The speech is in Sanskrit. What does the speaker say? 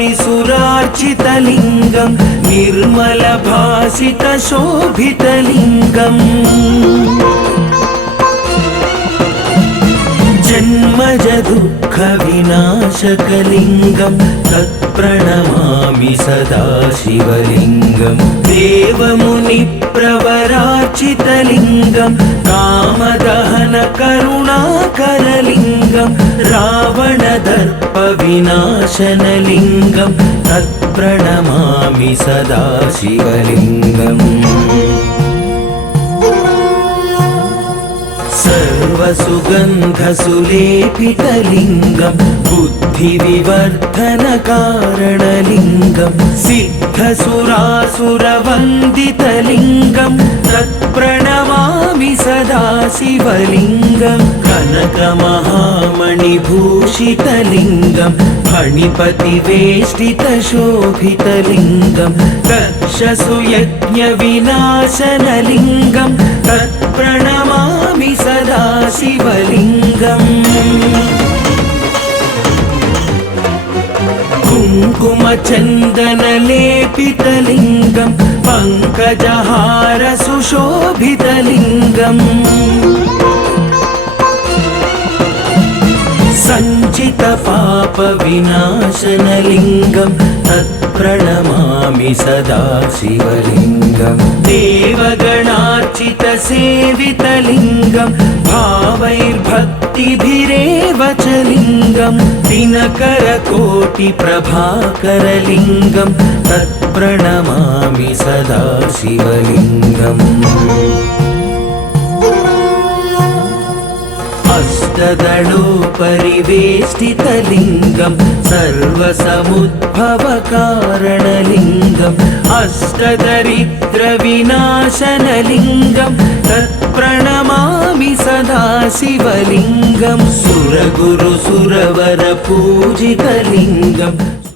त्रिसुरार्चितलिङ्गं निर्मलभासितशोभितलिङ्गम् जन्मज दुःखविनाशकलिङ्गं तत्प्रणमामि सदा शिवलिङ्गं देवमुनिप्रवरार्चितलिङ्गं कामदहनकरुणाकरलिङ्गं रावणदर्पविनाशनलिङ्गं तत्प्रणमामि सदा शिवलिङ्गम् सर्वसुगन्धसुलेपितलिङ्गं बुद्धिविवर्धनकारणलिङ्गं सिद्धसुरासुरवन्दितलिङ्गं तत्प्रणमामि सदा शिवलिङ्गं कनकमहामणिभूषितलिङ्गं फणिपतिवेष्टितशोभितलिङ्गं दक्षसुयज्ञविनाशनलिङ्गं तत्प्रणमामि सदा शिवलिङ्गम् कुङ्कुमचन्दनलेपितलिङ्गं पङ्कजहारसुशोभितलिङ्गम् सञ्चितपापविनाशनलिङ्गं तत्प्रणमामि सदा शिवलिङ्गं देवगणार्चितसेवितलिङ्गं भावैर्भक्तिभिरेव च लिङ्गं दिनकरकोटिप्रभाकरलिङ्गं तत्प्रणमामि सदा शिवलिङ्गम् अष्टदलोपरिवेष्टितलिङ्गं सर्वसमुद्भवकारणलिङ्गम् अष्टदरिद्रविनाशनलिङ्गं तत्प्रणमामि सदा शिवलिङ्गं सुरगुरुसुरवरपूजितलिङ्गम्